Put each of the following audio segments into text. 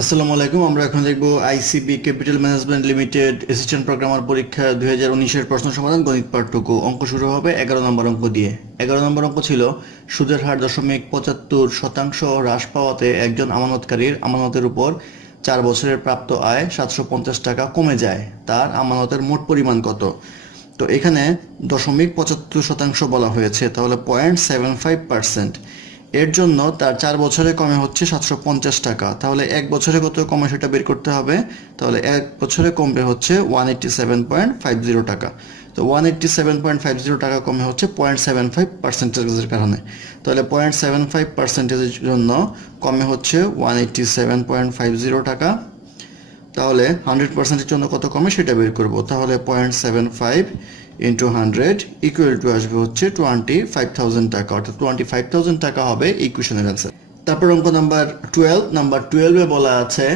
আসসালামু আলাইকুম। আমরা এখন দেখব ICB capital management limited assistant programmer পরীক্ষা 2019-এর প্রশ্ন সমাধান গণিত পাঠটুকু। অঙ্ক শুরু হবে 11 নম্বর অঙ্ক দিয়ে। 11 নম্বর অঙ্ক ছিল সুদের হার 0.75% হ্রাস পাওয়াতে একজন আমানতকারীর আমানতের উপর 4 বছরের প্রাপ্ত আয় 750 টাকা কমে যায়। তার আমানতের মোট পরিমাণ কত? তো এখানে 0.75% বলা হয়েছে, তাহলে 0.75%। এর জন্য তার 4 বছরে কমে হচ্ছে 750 টাকা। তাহলে 1 বছরে কত কমে সেটা বের করতে হবে। তাহলে 1 বছরে কমবে হচ্ছে 187.50 টাকা। তো 187.50 টাকা কমে হচ্ছে 0.75%-এর কারণে। তাহলে 0.75%-এর জন্য কমে হচ্ছে 187.50 টাকা। তাহলে 100%-এর জন্য কত কমে সেটা বের করব। তাহলে 0.75 ইন্টু 100 ইকুয়াল টু আসবে হচ্ছে 25,000 টাকা, অর্থাৎ 25,000 টাকা হবে এই কোশ্চেনের অ্যান্সার। তারপর অঙ্ক নাম্বার 12। নাম্বার 12-এ বলা আছে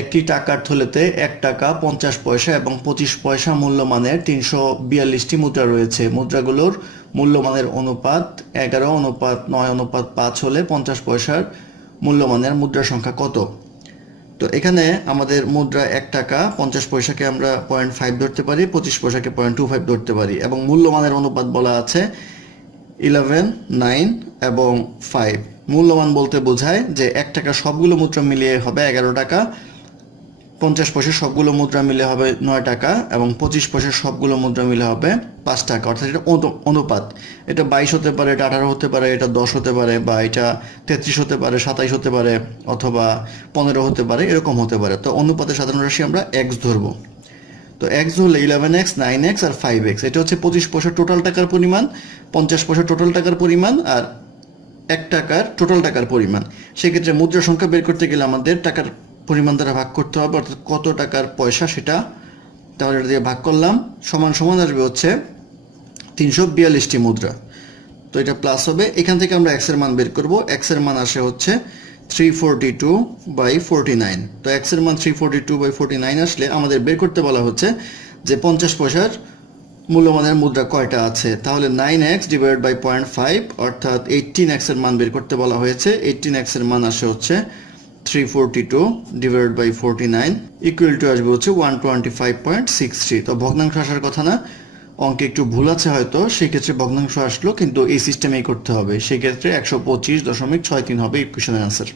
একটি টাকার থলেতে 1 টাকা 50 পয়সা এবং 25 পয়সা মূল্যমানের 342টি মুদ্রা রয়েছে। মুদ্রাগুলোর মূল্যমানের অনুপাত 11:9:5 হলে 50 পয়সার মূল্যমানের মুদ্রার সংখ্যা কত? তো এখানে আমাদের মুদ্রা 1 টাকা 50 পয়সাকে আমরা 0.5 ধরতে পারি, 25 পয়সাকে 0.25 ধরতে পারি, এবং মূল্যমানের অনুপাত বলা আছে 11, 9 এবং 5। মূল্যমান বলতে বোঝায় যে 1 টাকা সবগুলো মুদ্রা মিলিয়ে হবে 11 টাকা, 50 পয়সার সবগুলো মুদ্রা মিলে হবে 9 টাকা, এবং 25 পয়সার সবগুলো মুদ্রা মিলে হবে 5 টাকা। অর্থাৎ এটা অনুপাত। এটা 22 হতে পারে, এটা 18 হতে পারে, এটা 10 হতে পারে, বা এটা 33 হতে পারে, 27 হতে পারে, অথবা 15 হতে পারে, এরকম হতে পারে। তো অনুপাতের সাধারণ রাশি আমরা এক্স ধরবো। তো এক্স হলে 11x, 9x আর 5x। এটা হচ্ছে 25 পয়সা টোটাল টাকার পরিমাণ, 50 পয়সা টোটাল টাকার পরিমাণ, আর 1 টাকার টোটাল টাকার পরিমাণ। সেক্ষেত্রে মুদ্রা সংখ্যা বের করতে গেলে আমাদের টাকার পরিমাণ দ্বারা ভাগ করতে হবে, অর্থাৎ কত টাকার পয়সা সেটা। তাহলে এটা দিয়ে ভাগ করলাম, সমান সমান আসবে হচ্ছে 342টি মুদ্রা। তো এটা প্লাস হবে। এখান থেকে আমরা এক্স এর মান বের করব। এক্স এর মান আসে হচ্ছে 342/49। তো এক্স এর মান 342/49 আসলে আমাদের বের করতে বলা হচ্ছে যে 50 পয়সার মূল্যমানের মুদ্রা কয়টা আছে। তাহলে 9x ডিভাইডেড বাই 0.5, অর্থাৎ 18x এর মান বের করতে বলা হয়েছে। 18x এর মান আসে হচ্ছে 342 ডিভাইডেড বাই 49 ইকুয়াল টু আসবে হচ্ছে 125.63। তো ভগ্নাংশ আসার কথা না, অঙ্কে একটু ভুল আছে হয়তো, সেক্ষেত্রে ভগ্নাংশ আসলো, কিন্তু এই সিস্টেমেই করতে হবে। সেক্ষেত্রে 125.63 হবে এই কোশ্চেনের আনসার।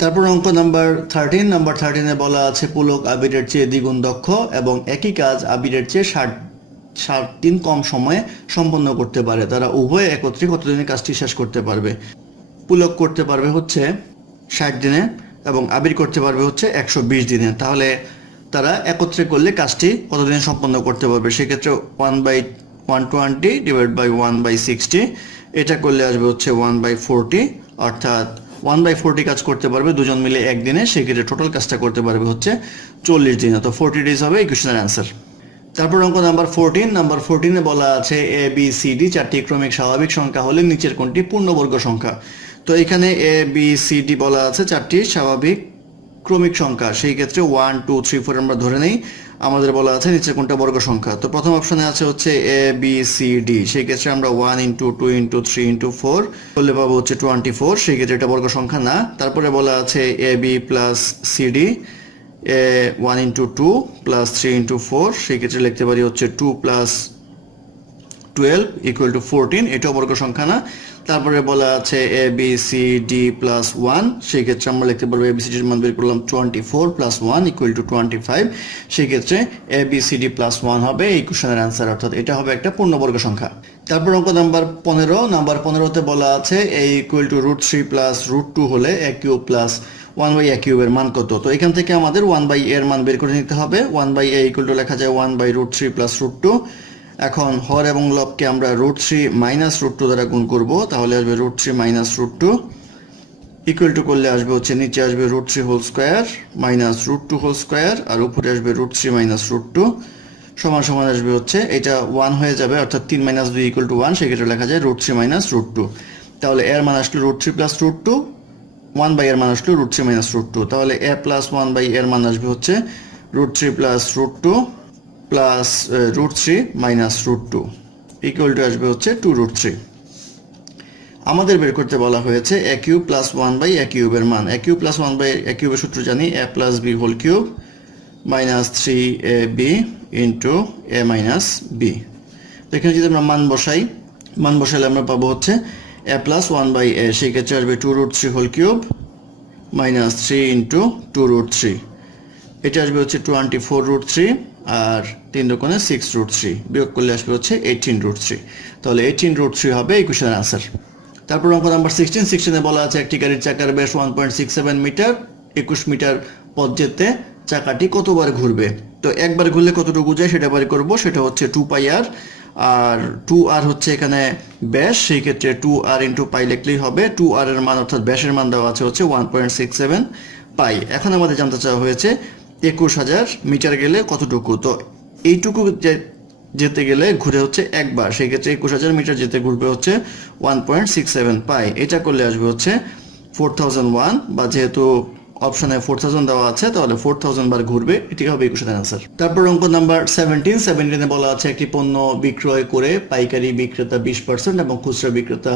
তারপর অঙ্ক নাম্বার 13। নাম্বার 13-এ বলা আছে পুলক আবিরের চেয়ে দ্বিগুণ দক্ষ এবং একই কাজ আবিরের চেয়ে 60 দিন কম সময়ে সম্পন্ন করতে পারে। তারা উভয়ে একত্রে কতদিনে কাজটি শেষ করতে পারবে? পুলক করতে পারবে হচ্ছে 60 দিনে এবং আবির করতে পারবে হচ্ছে 120 দিনে। তাহলে তারা একত্রে করলে কাজটি কতদিনে সম্পন্ন করতে পারবে? সেক্ষেত্রে 1/120 ডিভাইড বাই 1/60, এটা করলে আসবে হচ্ছে 1/40, অর্থাৎ 1/40 কাজ করতে পারবে দুজন মিলে একদিনে। সেক্ষেত্রে টোটাল কাজটা করতে পারবে হচ্ছে 40 দিনে। তো 40 ডেজ হবে এই কোশ্চেনের অ্যান্সার। তারপর অঙ্ক নাম্বার 14। নাম্বার 14-এ বলা আছে এ বি সি ডি চারটি ক্রমিক স্বাভাবিক সংখ্যা হলে নিচের কোনটি পূর্ণবর্গ সংখ্যা? তো এখানে এ বি সি ডি বলা আছে চারটি স্বাভাবিক ক্রমিক সংখ্যা। সেই ক্ষেত্রে 1, 2, 3, 4 আমরা ধরে নেই। আমাদের বলা আছে নিচের কোনটা বর্গ সংখ্যা। তো প্রথম অপশনে আছে হচ্ছে এ বি সি ডি। সেই ক্ষেত্রে আমরা 1 ইন্টু 2 ইন্টু 3 ইন্টু 4 করলে পাবো হচ্ছে 24। সেই ক্ষেত্রে এটা বর্গ সংখ্যা না। তারপরে বলা আছে A B plus C D, 1 into 2 plus 3 into 4। সেই ক্ষেত্রে লিখতে পারি হচ্ছে 2 প্লাস 12 ইকুয়াল টু 14। এটাও বর্গ সংখ্যা না। তারপরে বলা আছে A B C D plus 1। সেই ক্ষেত্রে আমরা লিখতে পারবো এ বি সি ডির মান বের করলাম 24 প্লাস 1 ইকুয়াল টু 25। সেই ক্ষেত্রে A B C D plus 1 হবে এই কোশ্চেনের অ্যান্সার, অর্থাৎ এটা হবে একটা পূর্ণবর্গ সংখ্যা। তারপর অঙ্ক নাম্বার 15। নাম্বার 15-তে বলা আছে এ ইকুয়াল টু √3 প্লাস √2 হলে এ কিউব প্লাস 1/a কিউবের মান কত? তো এখান থেকে আমাদের 1/a এর মান বের করে নিতে হবে। 1/a ইকুয়াল টু লেখা যায় 1/√3 প্লাস √2। এখন হর এবং লবকে আমরা √3 মাইনাস √2 দ্বারা গুণ করব। তাহলে আসবে √3 মাইনাস √2 ইকুয়াল টু করলে আসবে হচ্ছে নিচে আসবে √3 whole square minus √2 whole square, আর উপরে আসবে √3 মাইনাস √2 সমান সমান আসবে হচ্ছে এটা 1 হয়ে যাবে, অর্থাৎ 3 মাইনাস 2 ইকুয়াল টু 1। সেক্ষেত্রে লেখা যায় √3 মাইনাস √2। তাহলে এর মান আসলো √3 প্লাস √2, 1/a এর মান আসলো √3 মাইনাস √2। তাহলে a প্লাস 1/a এর মান আসবে হচ্ছে √3 plus √2 plus √3 minus √2 equal to আসবে হচ্ছে 2√3। আমাদের বের করতে বলা হয়েছে A cube plus one by A কিউবের মান। A cube plus one by A কিউবের সূত্র জানি, A plus B whole cube minus 3ab into A minus B. তো এখানে যদি আমরা মান বসাইলে আমরা পাবো হচ্ছে A plus one by A, সেই ক্ষেত্রে আসবে 2√3 হোল কিউব মাইনাস 3 ইন্টু 2√3, এটা আসবে হচ্ছে 24√3 আর 3 দোকানে 6√3, বিয়োগ করলে আসবে হচ্ছে 18√3। তাহলে 18√3 হবে এই কোশ্চেনের আনসার। তারপর অঙ্ক নাম্বার 16 বলা আছে একটি গাড়ির চাকার ব্যাস 1.67 মিটার, 21 মিটার পথ যেতে চাকাটি কতবার ঘুরবে। তো একবার ঘুরলে কতটুকু যায় সেটা বার করব, সেটা হচ্ছে 2πr, আর 2r হচ্ছে এখানে ব্যাস, সেই ক্ষেত্রে 2r ইন্টু পাই লিখলেই হবে। 2r এর মান অর্থাৎ ব্যাসের মান দেওয়া আছে হচ্ছে 1.67 পাই। এখন আমাদের জানতে চাওয়া হয়েছে 21,000 মিটার গেলে কতটুকু। তো এইটুকু যেতে গেলে ঘুরে হচ্ছে একবার, সেই ক্ষেত্রে 21,000 মিটার যেতে ঘুরবে হচ্ছে 1.67 পাই। এটা করলে আসবে হচ্ছে 4001, বা যেহেতু অপশনে 4000 দেওয়া আছে তাহলে 4000 বার ঘুরবে, এটি হবে 21 আনসার। তারপর অঙ্ক নাম্বার 17 বলা আছে একটি পণ্য বিক্রয় করে পাইকারি বিক্রেতা 20% এবং খুচরা বিক্রেতা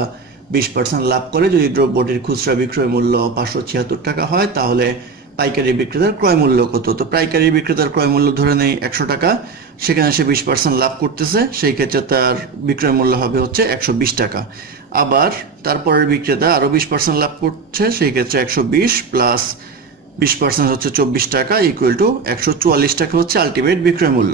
20% লাভ করে। যদি দ্রব্যটির খুচরা বিক্রয় মূল্য 576 টাকা হয় তাহলে পাইকারি বিক্রেতার ক্রয় মূল্য কত। তো পাইকারি বিক্রেতার ক্রয় মূল্য ধরে নেই 100 টাকা, সেখানে সে 20% লাভ করতেছে, সেই ক্ষেত্রে তার বিক্রয় মূল্য হবে হচ্ছে 120 টাকা। আবার তারপরের বিক্রেতা আরও 20% লাভ করছে, সেই ক্ষেত্রে 120 প্লাস 20% হচ্ছে 24 টাকা ইকুয়াল টু 144 টাকা হচ্ছে আলটিমেট বিক্রয় মূল্য।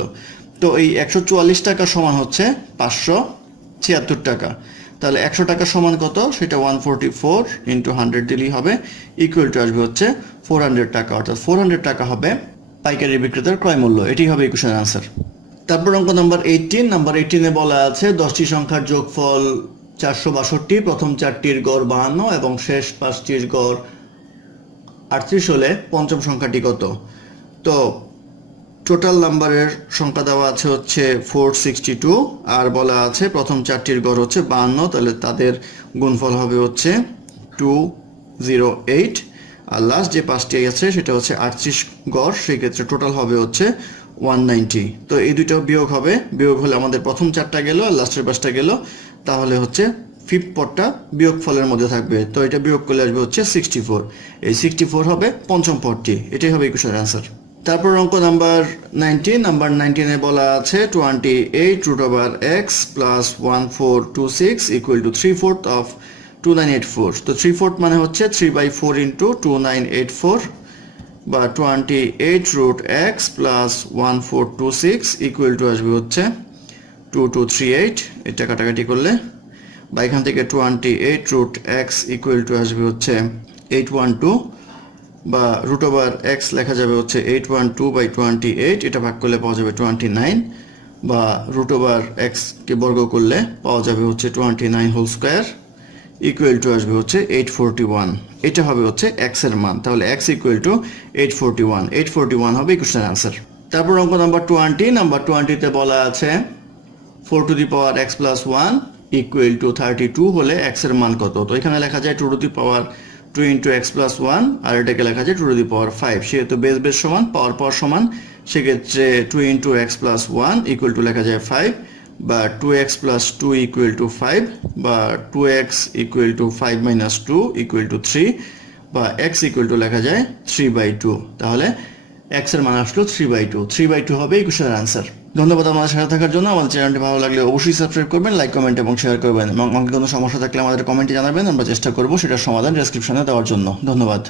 তো এই 144 টাকা সমান হচ্ছে 576 টাকা। তাহলে 100 টাকা সমান কত, সেটা 144 ইন্টু 100 দিলেই হবে, ইকুয়াল টু আসবে হচ্ছে 400 টাকা, অর্থাৎ 400 টাকা হবে পাইকারি বিক্রেতার ক্রয় মূল্য। এটি হবে ইকুয়েশনের আনসার। তারপর অঙ্ক নাম্বার 18 বলা আছে 10টি সংখ্যার যোগফল 462, প্রথম 4টির গড় 52 এবং শেষ 5টির গড় 38 হলে পঞ্চম সংখ্যাটি কত। তো টোটাল নাম্বারের সংখ্যা দেওয়া আছে হচ্ছে 462, আর বলা আছে প্রথম 4টির গড় হচ্ছে 52, তাহলে তাদের গুণফল হবে হচ্ছে 208, আর লাস্ট যে 5টি আছে সেটা হচ্ছে 38 গড়, সেই ক্ষেত্রে টোটাল হবে হচ্ছে 190। তো এই দুটো বিয়োগ হবে, বিয়োগ হলে আমাদের প্রথম 4টা গেল আর লাস্টের 5টা গেল, তাহলে হচ্ছে ফিফথ পদটা বিয়োগ ফলের মধ্যে থাকবে। তো এটা বিয়োগ করলে আসবে হচ্ছে 64, এই 64 হবে পঞ্চম পদটি। এটাই হবে ইকুয়েশনের আনসার। তারপর অঙ্ক নাম্বার 19 বলা আছে 28√x plus 1426 equal to 3/4 of 2984। তো 3/4 মানে হচ্ছে 3/4 ইন্টু 2984, বা 28√x প্লাস 1426 ইকুয়াল টু আসবে হচ্ছে 2238। এটা কাটাকাটি করলে বা এখান থেকে 28√x ইকুয়াল টু আসবে হচ্ছে 812, বা √x লেখা যাবে হচ্ছে 812/28, এটা ভাগ করলে পাওয়া যাবে 29, বা √x কে বর্গ করলে পাওয়া যাবে হচ্ছে 29 হোল স্কোয়ার ইকুয়াল টু আসবে হচ্ছে 841। এটা হবে হচ্ছে x এর মান, তাহলে x ইকুয়াল টু 841 হবে ইকুয়েশনের আনসার। তারপর অঙ্ক নাম্বার 20 বলা আছে 4x + 1 ইকুয়াল টু 32 হলে x এর মান কত। তো এখানে লেখা যায় 2 into x + 1, আর এটাকে লেখা যায় 2/5, সেহেতু বেস সমান পাওয়ার সমান, সেক্ষেত্রে 2 into x + 1 ইকুয়াল টু লেখা যায় 5, বা 2x + 2 ইকুয়াল টু 5, বা 2x equal to 5 - 2 equal two 3, বা x ইকুয়াল টু লেখা যায় 3/2। তাহলে x এর মান আসলো 3/2 হবে এই কোশ্চেনের আনসার। ধন্যবাদ আমাদের সাথে থাকার জন্য। আমাদের চ্যানেলটি ভালো লাগলে অবশ্যই সাবস্ক্রাইব করবেন, লাইক, কমেন্ট এবং শেয়ার করবেন, এবং কোনো সমস্যা থাকলে আমাদের কমেন্টে জানাবেন, আমরা চেষ্টা করব সেটার সমাধান ডেসক্রিপশনে দেওয়ার জন্য। ধন্যবাদ।